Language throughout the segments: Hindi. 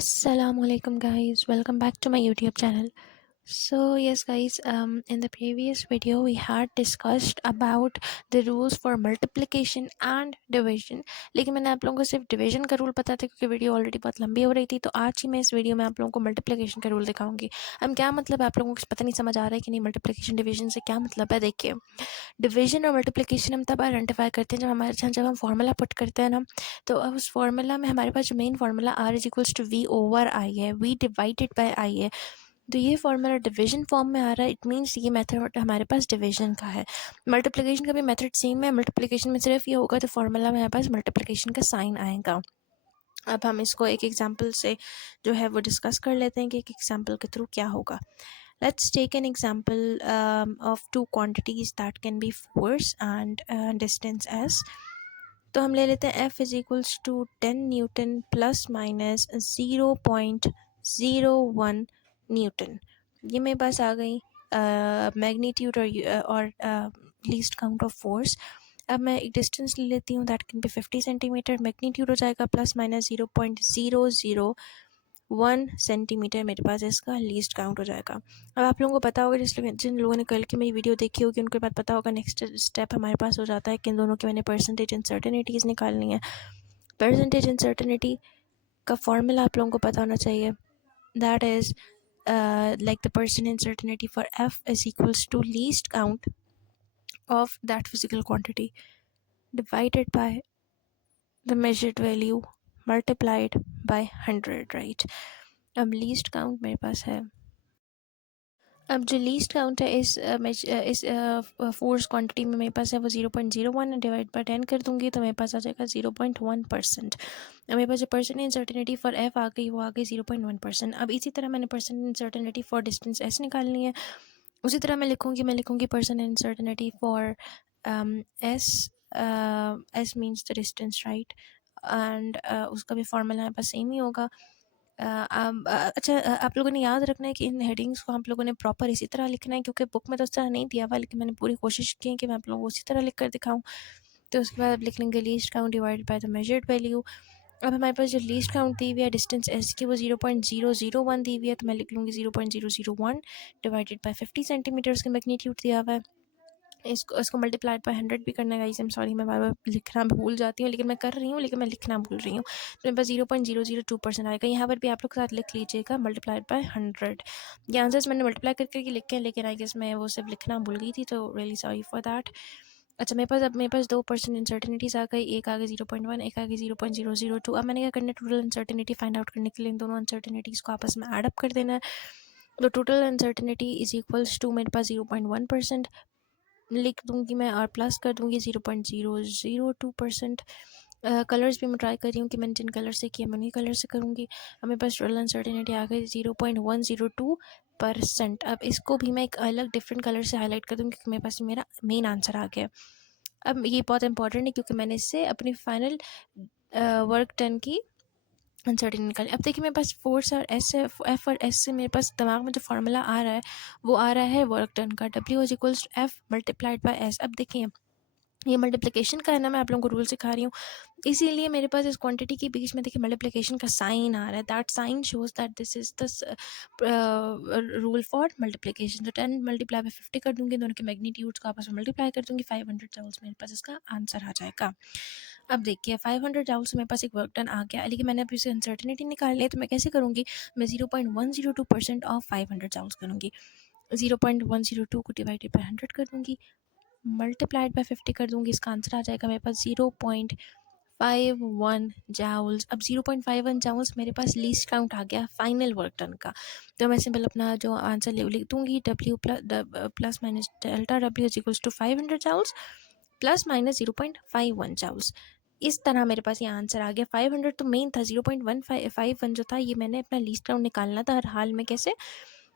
Assalamualaikum guys, welcome back to my YouTube channel. So yes guys, in the previous video we had discussed about the rules for multiplication and division. लेकिन मैंने आप लोगों को सिर्फ डिवीजन का रूल पता था क्योंकि वीडियो ऑलरेडी बहुत लंबी हो रही थी, तो आज ही मैं इस वीडियो में आप लोगों को मल्टीप्लिकेशन का रूल दिखाऊंगी। अब क्या मतलब आप लोगों को पता नहीं समझ आ रहा है कि नहीं, मल्टीप्लिकेशन डिवीजन से क्या मतलब है। देखिए, डिवीजन और मल्टीप्लिकेशन हम तब आइडेंटिफाई करते हैं जब हम फार्मूला पुट करते हैं ना, तो अब उस फार्मूला में हमारे पास जो main formula R is equals to V over I है, वी डिवाइडेड बाय आई है, तो ये फार्मूला डिवीजन फॉर्म में आ रहा है। इट मीन्स ये मेथड हमारे पास डिवीजन का है। मल्टीप्लिकेशन का भी मेथड सेम है, मल्टीप्लिकेशन में सिर्फ ये होगा तो फार्मूला में हमारे पास मल्टीप्लिकेशन का साइन आएगा। अब हम इसको एक एग्जांपल से जो है वो डिस्कस कर लेते हैं कि एक एग्जांपल के थ्रू क्या होगा। Let's take an example of two quantities that can be force and distance s. तो हम ले लेते हैं f is equals to 10 newton plus minus 0.01 newton. ये मेरे पास आ गई मैग्नीट्यूड और लीस्ट काउंट ऑफ फोर्स। अब मैं एक डिस्टेंस ले लेती हूँ, that can be 50 centimetre. Magnitude हो जाएगा प्लस माइनस 0.001 सेंटीमीटर, मेरे पास इसका लीस्ट काउंट हो जाएगा। अब आप लोगों को पता होगा, जिन लोगों ने कल की मेरी वीडियो देखी होगी उनके बाद पता होगा नेक्स्ट स्टेप हमारे पास हो जाता है कि इन दोनों की मैंने परसेंटेज अनसर्टेनिटीज़ निकालनी है। परसेंटेज अनसर्टेनिटी का फॉर्मूला आप लोगों को पता होना चाहिए, that is like the percent uncertainty for f is equals to least count of that physical quantity divided by the measured value multiplied by 100, right? अब least count मेरे पास है। अब जो लीस्ट काउंट है इस फोर्स क्वांटिटी में मेरे पास है वो 0.01 डिवाइड बाय 10 कर दूंगी तो मेरे पास आ जाएगा 0.1%। अब मेरे पास जो परसेंट अनसर्टेनिटी फॉर एफ आ गई वो आ गई 0.1%। अब इसी तरह मैंने percent uncertainty for distance S निकालनी है। उसी तरह मैं लिखूंगी percent uncertainty for S means the distance, right, and उसका भी फॉर्मूला मेरे पास सेम ही होगा। अच्छा, आप लोगों ने याद रखना है कि इन हेडिंग्स को आप लोगों ने प्रॉपर इसी तरह लिखना है, क्योंकि बुक में तो उस तरह नहीं दिया हुआ, लेकिन मैंने पूरी कोशिश की है कि मैं आप लोगों को उसी तरह लिख कर दिखाऊँ। तो उसके बाद आप लिख लेंगे least count divided by the measured value. अब हमारे पास जो लीस्ट काउंट दी हुई है डिस्टेंस एस की वो 0.001 दी हुई है, तो मैं लिख लूँगी 0.001 डिवाइडेड बाय 50 सेंटीमीटर उसका मैग्नीट्यूड दिया हुआ है। इसको मल्टीप्लाइड बाय 100 भी करना है गाइस। आई एम सॉरी, मैं बार बार लिखना भूल जाती हूँ, लेकिन मैं कर रही हूँ, लेकिन मैं लिखना भूल रही हूँ। तो मेरे पास 0.002% आएगा। यहाँ पर भी आप लोग साथ लिख लीजिएगा मल्टीप्लाइड बाय 100। ये आंसर्स मैंने मल्टीप्लाई करके लिखे हैं, लेकिन आई गेस मैं वो सिर्फ लिखना भूल गई थी, तो रियली सॉरी फॉर दैट। अच्छा, मेरे पास 2% अनसर्टेनिटीज़ आ गई, एक आ गई 0.1, एक आ गई 0.002। अब मैंने क्या करना है, टोटल अनसर्टेनिटी फाइंड आउट करने के लिए इन दोनों अनसर्टेनिटीज़ को आपस में एड अप कर देना है। तो total uncertainty is equals to मेरे पास 0.1% लिख दूंगी मैं और प्लस कर दूंगी 0.002%। कलर्स भी मैं ट्राई कर रही हूँ कि मैंने जिन कलर से किया मैं उन्हीं कलर से करूँगी। हमें पास टोटल अनसर्टेनिटी आ गई 0.102%। अब इसको भी मैं एक अलग डिफरेंट कलर से हाईलाइट कर दूँगी क्योंकि मेरे पास मेरा मेन आंसर आ गया। अब ये बहुत इंपॉर्टेंट है क्योंकि मैंने इससे अपनी फाइनल वर्क डन की अनसर्टेनिटी निकाली। अब देखिए, मेरे पास फोर्स और एफ और एस से मेरे पास दिमाग में जो फार्मूला आ रहा है वो आ रहा है वर्क डन का, W is equals to F multiplied by S. अब देखिए, ये मल्टीप्लिकेशन का है ना, मैं आप लोगों को रूल सिखा रही हूँ, इसीलिए मेरे पास इस क्वांटिटी के बीच में देखिए मल्टीप्लिकेशन का साइन आ रहा है। That sign shows that this is the rule for multiplication. तो 10 मल्टीप्लाई बाय 50 कर दूंगी, दोनों के मैग्नीट्यूड्स को आपस में मल्टीप्लाई कर दूंगी, 500 जूल्स मेरे पास इसका आंसर आ जाएगा। अब देखिए 500 जूल्स मेरे पास एक वर्क डन आ गया, लेकिन मैंने अभी उसे अनसर्टेनिटी निकालनी है, तो मैं कैसे करूँगी, मैं 0.102% ऑफ 500 जूल्स करूँगी। 0.102 को डिवाइडेड बाय 100 कर दूँगी, मल्टीप्लाइड बाय 50 कर दूँगी, इसका आंसर आ जाएगा मेरे पास 0.51 जूल्स। अब 0.51 जूल्स मेरे पास लीस्ट काउंट आ गया फाइनल वर्क डन का। तो मैं सिंपल अपना जो आंसर लिख दूँगी, W plus minus delta W is equals to 500 joules plus minus 0.51 joules. इस तरह मेरे पास ये आंसर आ गया। 500 तो मेन था, 0.151 जो था ये मैंने अपना लीस्ट काउंट निकालना था हर हाल में। कैसे,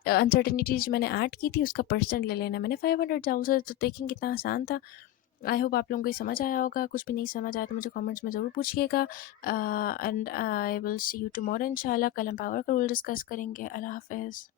अनसर्टेनिटीज मैंने ऐड की थी उसका परसेंट ले लेना मैंने 500 जूल्स। तो देखें कितना आसान था। आई होप आप लोगों को ये समझ आया होगा। कुछ भी नहीं समझ आया तो मुझे कमेंट्स में ज़रूर पूछिएगा। And I will see you tomorrow इंशाल्लाह। कल हम पावर का रूल डिस्कस करेंगे। अल्लाह हाफ़िज़।